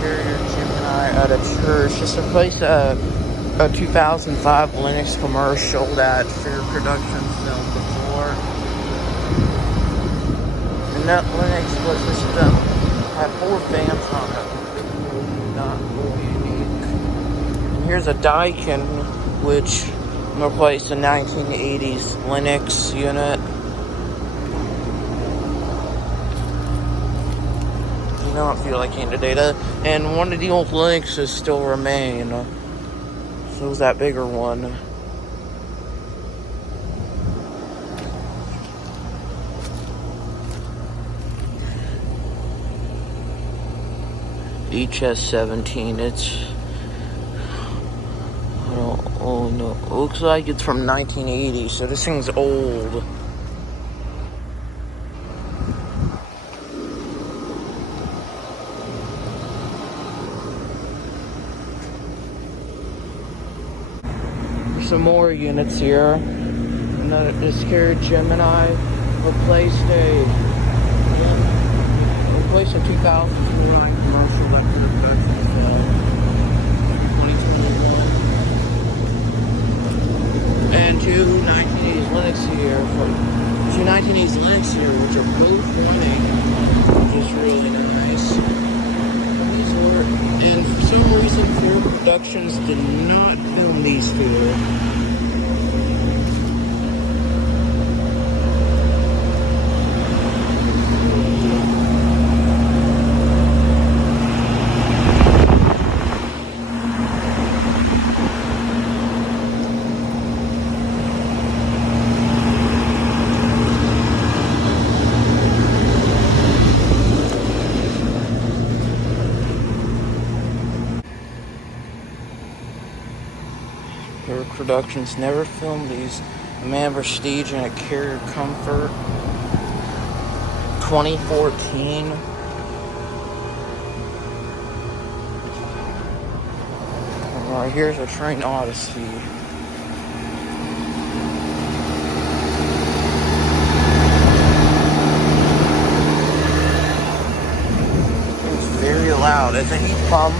Carrier Gemini at a church. Just replaced a 2005 Lennox Commercial that Fair Productions filmed before. And that Lennox Split System had 4 fans on it. Not really unique. And here's a Daikin, which replaced a 1980s Lennox unit. I don't feel like into data, and one of the old Lennoxes still remain. So is that bigger one. HS17. Oh no, it looks like it's from 1980, so this thing's old. Some more units here. Another, this Carrier Gemini replaced a 2004 Nordyne Commercial that could have purchased 2021. And two 1980s Lennox here which are both running, which is really nice. And for some reason, Fair Productions did not film these two. Fair Productions never filmed these. Amana Prestige and a Carrier Comfort 2014. Alright, here's a Trane Odyssey. It's very loud. It's a heat pump.